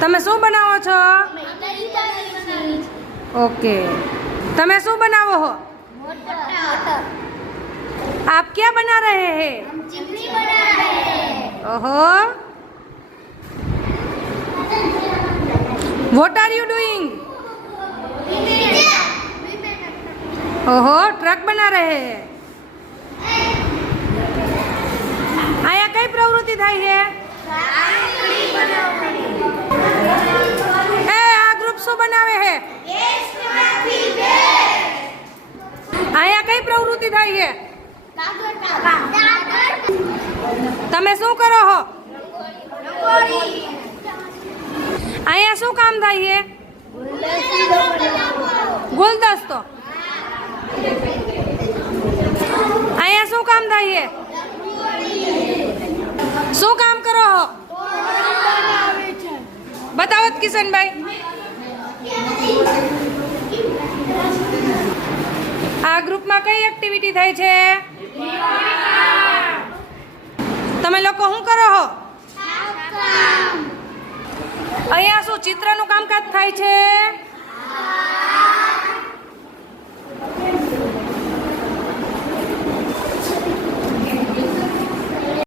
તમે શું બનાવો છો? ओके તમે શું બનાવો हो? आप क्या बना रहे हैं? चिमनी बना रहे हैं। ओहो व्हाट आर यू डूइंग? ओहो ट्रक बना रहे हैं। आया कई प्रवृत्ति थाई है? ए आ ग्रुप શું બનાવે है? आया कई प्रवृत्ति थाई है? તમે શું કરો છો? અહીંયા શું કામ થાય છે? ગુલદસ્તો. અહીંયા શું કામ થાય છે? શું કામ કરો છો? બતાવો કિશનભાઈ. આ ગ્રુપમાં કઈ એક્ટિવિટી થાય છે? તમે લોકો શું કરો છો? અહીંયા શું ચિત્રનું કામકાજ થાય છે?